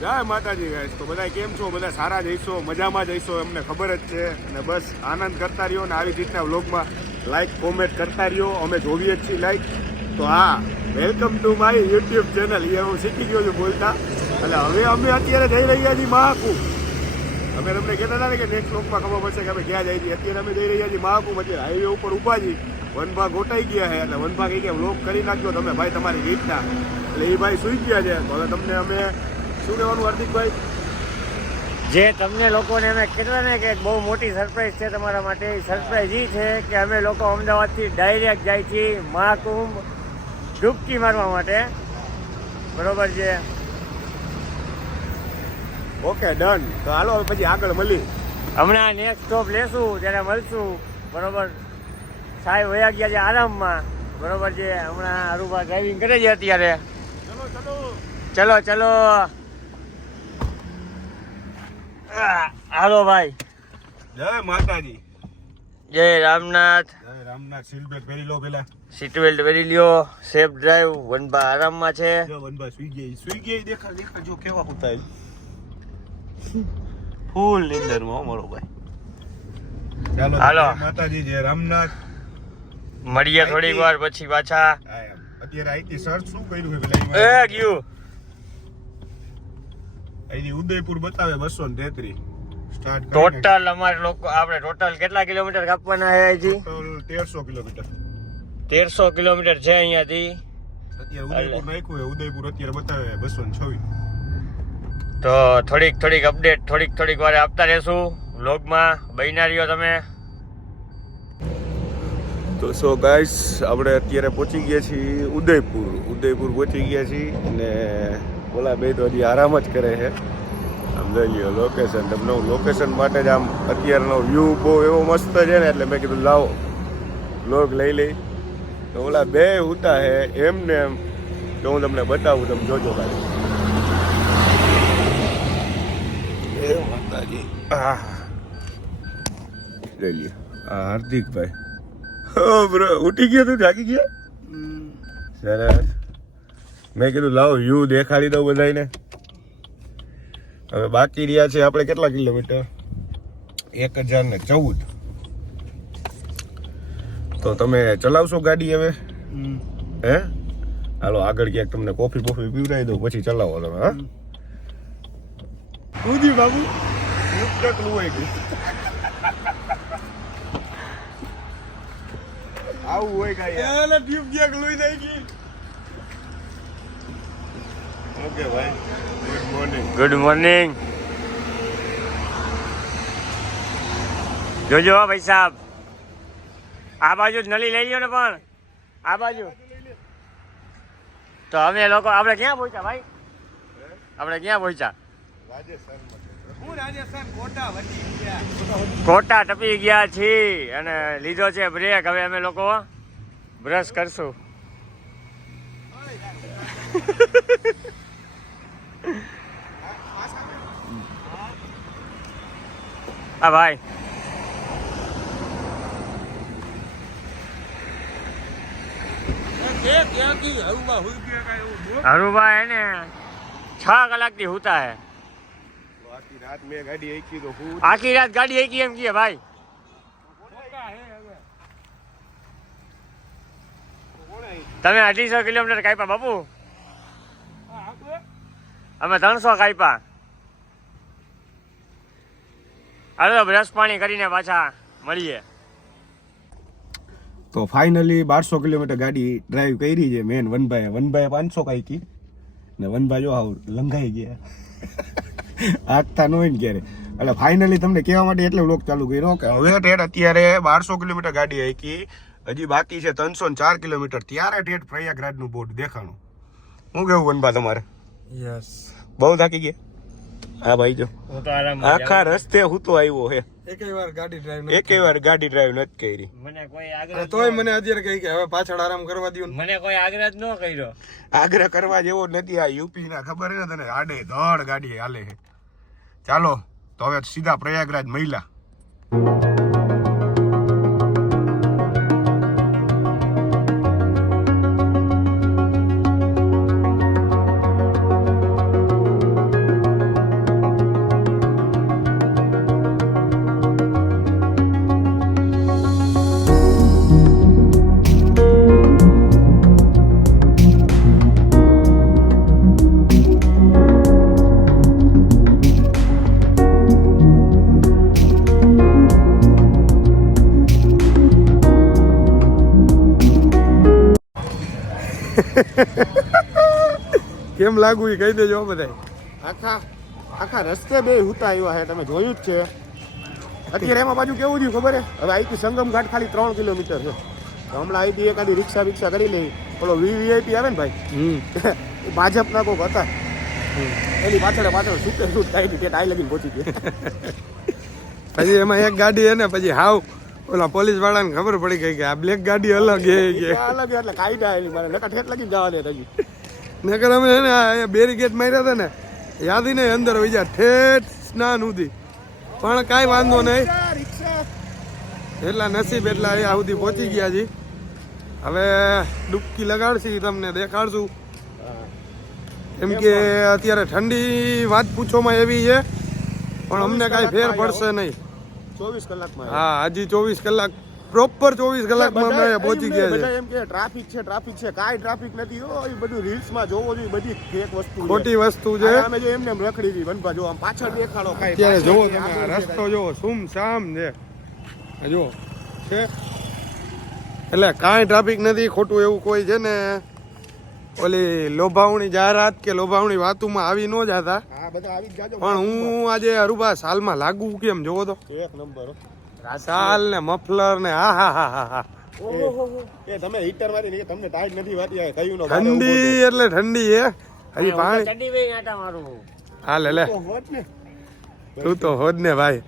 જય માતાજી ગાઈસ. તો બધા કેમ છો? બધા સારા જઈશો, મજામાં જઈશો, અમને ખબર જ છે. અને બસ આનંદ કરતા રહ્યો ને આવી રીતના વ્લોગમાં લાઈક કોમેન્ટ કરતા રહ્યો. અમે જોઈએ જ છીએ લાઈક. તો હા, welcome to my YouTube channel. એ હું શીખી ગયો છું બોલતા. એટલે હવે અમે અત્યારે જઈ રહ્યા છીએ મહાકુંભ. અમે તમને કહેતા હતા ને કે નેક્સ્ટ વ્લોગમાં ખબર પડશે કે અમે ક્યાં જઈ છીએ. અત્યારે અમે જઈ રહ્યા છીએ મહાકુંભ. અત્યારે હાઈવે ઉપર ઊભા છીએ. વનભા ગોટાઈ ગયા છે એટલે વનભા કહી કે વ્લોગ કરી નાખજો તમે ભાઈ તમારી રીતના. એટલે એ ભાઈ સુઈ ગયા છે. તો હવે તમને અમે શું કહેવાનું હાર્દિકભાઈ? જે તમને લોકોને અમે કહેતા ને કે બહુ મોટી સરપ્રાઈઝ છે તમારા માટે. સરપ્રાઈઝ એ છે કે અમે લોકો અમદાવાદથી ડાયરેક્ટ જાય છીએ મહાકુંભ ડૂબકી મારવા માટે. બરોબર છે? Okay done. તો હાલો પછી આગળ મળી. હમણાં નેક્સ્ટ સ્ટોપ લેશું ત્યારે મળશું. બરોબર? સાહેબ વયા ગયા છે આરામમાં. બરોબર છે? હમણાં અરુભા ડ્રાઇવિંગ કરે છે અત્યારે. ચલો ચલો હાલો ભાઈ. જય માતાજી. જય રામનાથ. જય રામનાથ. સીટ બેલ્ટ પહેરી લો પેલા. સીટ બેલ્ટ પહેરી લ્યો. Safe drive. વનભા આરામમાં છે. જો વનભા સુઈ ગઈ દેખા જો કેવા કુતા ફૂલ નીંદરમાં મારો ભાઈ. ચાલો હાલો. જય માતાજી. જય રામનાથ. મળીએ થોડીક વાર પછી પાછા. અત્યારે આઈટી સર્ચ શું કર્યું છે પેલા? એ ગયું અહીંથી ઉદયપુર બતાવે 233 સ્ટાર્ટ ટોટલ અમારે લોકો આપણે ટોટલ કેટલા કિલોમીટર કાપવાના છે અહીંથી? 1300 કિલોમીટર. 1300 કિલોમીટર છે અહીંયાથી. અત્યારે ઉદયપુર નાખ્યું છે. ઉદયપુર અત્યારે બતાવે 226. તો થોડીક અપડેટ થોડીક વારે આપતા રહેશું વ્લોગમાં. બન્યા રહ્યો તમે. તો સો ગાઈસ, આપણે અત્યારે પહોંચી ગયા છીએ ઉદયપુર પહોંચી ગયા છીએ. અને ઓલા બે તો હજી આરામ જ કરે છે. આમ જોઈ લ્યો લોકેશન. તમને હું લોકેશન માટે જ આમ અત્યારનો વ્યૂ બહુ એવો મસ્ત છે ને એટલે મેં કીધું લાવો વ્લોગ લઈ લઈ. તો ઓલા બે ઉતા છે એમને એમ તો હું તમને બતાવું, તમે જોજો ભાઈ. એ માતાજી. હા લઈ લ્યો. આ હાર્દિકભાઈ. બ્રો ઉઠી ગયો તું? જાગી ગયો? સરસ. મેં કીધું લાવો વ્યૂ દેખાડી દઉં બધાને. હવે બાકી રહ્યા છે આપણે કેટલા કિલોમીટર? 1014. તો તમે ચલાવશો ગાડી હવે? હે હાલો આગળ ક્યાંક તમને કોફી પીવડાવી દઉં પછી ચલાવો તમે. હા કુદી બાબુ કેટલું હોય ગયું આવું હોય કાંઈ ટ્યુબ ક્યાંક લોહી થઈ ગઈ. ઓકે ભાઈ, ગુડ મોર્નિંગ. જોજો હો ભાઈ સાહેબ, આ બાજુ જ નળી લઈ લ્યો ને. પણ આ બાજુ તો અમે લોકો આપણે ક્યાં પહોંચ્યા ભાઈ? આપણે ક્યાં પહોંચ્યા? કોટા ટપી ગયા છીએ અને લીધો છે બ્રેક. હવે અમે લોકો બ્રશ કરશું. હા ભાઈ. હરુભાઈ એને 6 કલાકથી હુતા હે. આખી રાત ગાડી એકી એમ કીએ ભાઈ. તમે 250 કિલોમીટર કાપ્યા બાપુ. અમે 300 કાપ્યા. હાલો બ્રશ પાણી કરીને પાછા મળીએ. તો ફાઇનલી 1200 કિલોમીટર ગાડી ડ્રાઈવ કરી છે મેન વનભાઈ 500 કાંઈ ને વનભાઈ જો આવું લંઘાઈ ગયા. આગતા ન હોય ને ક્યારે. એટલે ફાઇનલી તમને કહેવા માટે એટલે વ્લોગ ચાલુ કર્યો કે હવે ઠેઠ અત્યારે 1200 કિલોમીટર ગાડી હાકી. હજી બાકી છે 304 કિલોમીટર. ત્યારે ઠેઠ પ્રયાગરાજનું બોર્ડ દેખાણું. શું કેવું વનભા તમારે? યસ. બહુ થાકી ગયા? હા ભાઈ જો હું તો આરામ આખા રસ્તે હું તો આવ્યો હે. એકેય વાર ગાડી ડ્રાઈવ નથી કરી. મને કોઈ આગ્રહ તોય મને અત્યારે કહી કે હવે પાછળ આરામ કરવા દો. મને કોઈ આગ્રહ જ ન કર્યો. આગ્રહ કરવા જેવો નથી. આ યુપી ના ખબર છે ને તને, આડે ધડ ગાડી હાલે છે. ચાલો તો હવે સીધા પ્રયાગરાજ મહિલા. કેમ લાગુ એ કહી દેજો બધા. આખા રસ્તે બે હુતા આવ્યા છે, તમે જોયું જ છે. અત્યારે એમાં બાજુ કેવું થયું ખબર છે? હવે અહીંથી સંગમ ઘાટ ખાલી 3 કિલોમીટર છે. હમણાં અહીંથી એકાદી રિક્ષા કરી લઈ. પેલો વીવીઆઈપી આવે ને ભાઈ, એ ભાજપના કોક હતા, એની પાછળ શૂટ થાય કે ટાઈ લગીને પહોંચી ગયા. પછી એમાં એક ગાડી હે ને પછી હાવ ઓલા પોલીસ વાળાને ખબર પડી ગઈ કે આ બ્લેક ગાડી અલગ હે કે અલગ એટલે કાયદા એની મારે નકા ઠેઠ લગી જવા દે હજી. નકર અમે હે ને બેરીગેટ માર્યા હતા ને યાદી નહીં અંદર વહી જા ઠેઠ સ્નાન સુધી, પણ કાંઈ વાંધો નહીં. એટલા નસીબ એટલા અહીંયા સુધી પહોંચી ગયા છીએ. હવે ડૂબકી લગાડશી, તમને દેખાડશું. કેમ કે અત્યારે ઠંડી વાત પૂછોમાં એવી છે, પણ અમને કાંઈ ફેર પડશે નહીં. 24 કલાકમાં. હા, હજી 24 કલાક પ્રોપર 24 કલાકમાં અમે પહોંચી ગયા છે. એમ કે ટ્રાફિક છે કાંઈ ટ્રાફિક નથી. હો એ બધું રીલ્સમાં જોવો જોઈએ, બધી ફેક વસ્તુ છે. ખોટી વસ્તુ છે. અમે જો એમને એમ રખડી હતી બનપા જો આમ પાછળ દેખાડો કાંઈ. અત્યારે જોવો તમે આ રસ્તો જોવો સુમ સામ છે, જો છે એટલે કાંઈ ટ્રાફિક નથી. ખોટું એવું કોઈ છે ને ઓલી લોભાવણી જાહેરાત કે લોભાવણી વાતુમાં આવી ન જતા. હા બધા આવી જ જાજો. પણ હું આજે અરુબા સાલમાં લાગુ કેમ જોવો તો એક નંબર હો. સાલ ને મફલર ને હા હા હા હા હા. એ તમે હીટર માંથી તમને ટાઈટ નથી વાતી આ કયું નો ઠંડી એટલે ઠંડી હે. હજી પાણી ચડી ભાઈ આટા મારું. હાલ લે હોત ને. તું તો હોદ ને ભાઈ.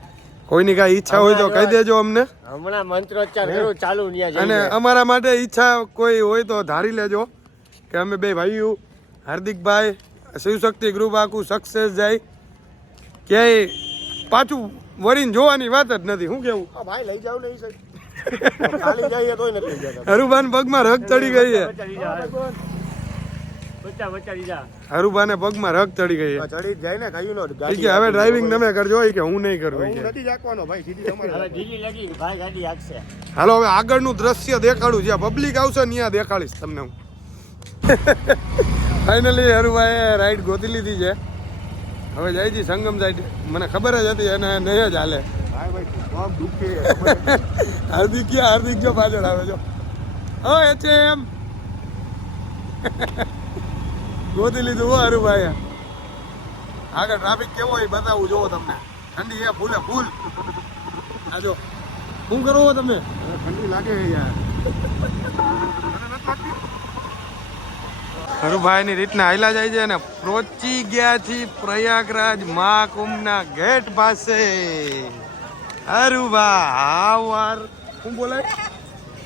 કોઈની કાંઈ ઈચ્છા હોય તો કહી દેજો અમને. હમણાં મંત્રોચ્ચાર કરું ચાલુ ન્યા અને અમારા માટે ઈચ્છા કોઈ હોય તો ધારી લેજો કે અમે બે ભાઈઓ હાર્દિકભાઈ શિવશક્તિ ગ્રુપ આખું સક્સેસ જાય. ક્યાંય પાછું વળીને જોવાની વાત જ નથી. શું કેવું? હા ભાઈ લઈ જાવ નહીં સાહેબ. ખાલી જઈએ તોય નથી લઈ જતા. હરુબાન પગમાં રગ ચડી ગઈ છે. હરુબાને પગમાં રગ ચડી ગઈ છે. ચડી જાય ને કયું નો ઈ કે હવે ડ્રાઇવિંગ તમે કરજો ઈ કે હું નહીં કરું ઈ હું કે. નથી જાકવાનો ભાઈ સીધી તમારે. હવે ઢીલી લગી ભાઈ ગાડી આગશે. હાલો હવે આગળનું દ્રશ્ય દેખાડું. જ્યાં પબ્લિક આવશે ને ત્યાં દેખાડીશ તમને હું. ફાઇનલી હરુભાઈએ રાઈડ ગોતી લીધી છે. હવે જાય છે સંગમ સાઈડ. મને ખબર જ હતી એને નહીં જ હાલે. ભાઈ ભાઈ પગ દુખે. હાર્દિક જો પાછળ આવે જો. ઓ એમ ગોતી લીધું હો હરુભાઈએ. આગળ ટ્રાફિક કેવો હોય બતાવું જોવો તમને. ઠંડી છે ફૂલે ફૂલ. આ જો શું કરો તમે? ઠંડી લાગે છે યાર. હરુભાઈની રીતના હાલ્યા જાય છે અને પહોંચી ગયા છીએ પ્રયાગરાજ મહાકુંભના ગેટ પાસે. હરુભા હાવ વાર શું બોલાય?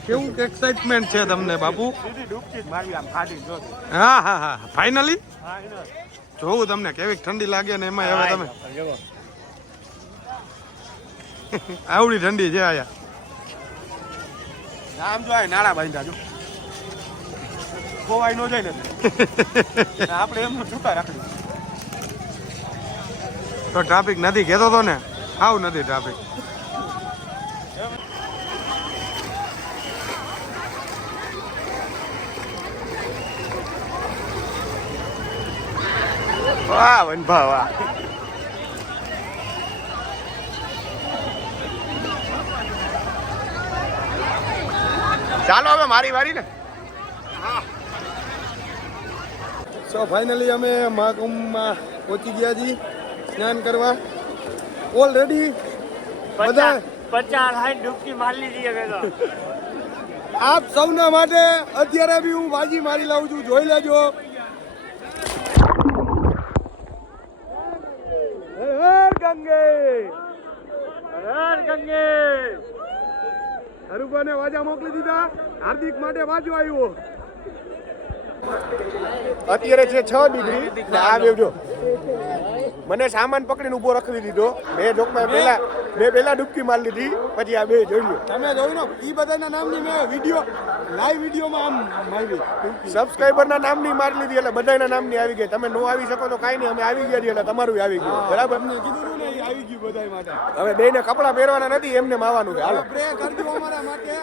કેવું એક્સાઇટમેન્ટ છે તમને બાપુ? સીધી ડૂબકી જ મારી આમ ખાધી જો. હા હા હા ફાઇનલી હા એને જોવું તમને કેવી ઠંડી લાગે ને એમાં હવે તમે આવડી ઠંડી છે આયા. આમ જો આ નાળા બાંધ્યા જો. ખોવાઈ ન જાય ને આપણે એમ છૂટા રાખી. તો ટ્રાફિક નથી કહેતો તો ને? આવ નથી ટ્રાફિક. વાહ વનભા વાહ. ચાલો હવે મારી વારી ને. સો ફાઇનલી અમે મહાકુંભમાં પહોંચી ગયા છીએ સ્નાન કરવા. ઓલરેડી બધા 50-60 ડૂબકી મારી લીધી હવે તો. આપ સૌના માટે અત્યારે બી હું બાજી મારી લાવું છું, જોઈ લેજો. હરુભાને વાજા મોકલી દીધા. હાર્દિક માટે વાજો આવ્યો. અત્યારે છે 6 ડિગ્રી. આ બેવજો મને સામાન પકડીને ઊભો રખવી દીધો. મેં પહેલા ડૂબકી મારી લીધી, પછી આ બે જોઈ લો. તમે જોયું ને ઈ બધાના નામની મેં વિડીયો લાઈવ વિડીયોમાં આમ મારી. સબસ્ક્રાઈબરના નામની મારી લીધી એટલે બધાના નામની આવી ગઈ. તમે નો આવી શકો તો કાંઈ નહીં, અમે આવી ગયા છીએ એટલે તમારું આવી ગયું. બરાબર તમને કીધું ને ઈ આવી ગયું બધા માટે. હવે બેને કપડાં પહેરવાના નથી, એમને માવાનું છે. હાલો પ્રે કરજો અમારા માટે.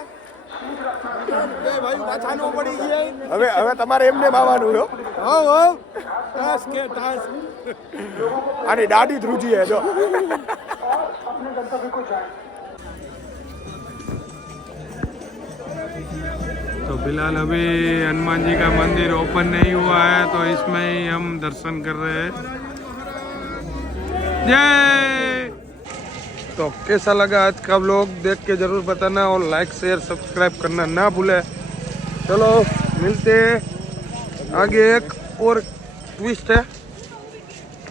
બે ભાઈ પાછા નો પડી ગયા. હવે તમારે એમને માવાનું છે. હવ હવ ટાસ કે ટાસ. આની દાઢી ધ્રુજી હે જો. तो फिलहाल अभी हनुमान जी का मंदिर ओपन नहीं हुआ है, तो इसमें ही हम दर्शन कर रहे हैं। जय। तो कैसा लगा आज का व्लॉग, देख के जरूर बताना और लाइक शेयर सब्सक्राइब करना ना भूले। चलो मिलते हैं आगे, एक और ट्विस्ट है।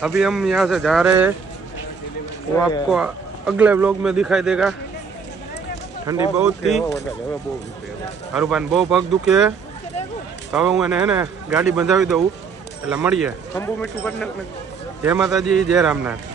अभी हम यहाँ से जा रहे हैं, वो आपको अगले व्लॉग में दिखाई देगा। ठंडी बहुत थी, હરુભાન બહુ પગ દુખે, તો હવે હું એને ગાડી બંધાવી દઉં એટલે મળીએ. ખંભું મીઠું કરી નાખ. જય માતાજી, જય રામનાથ.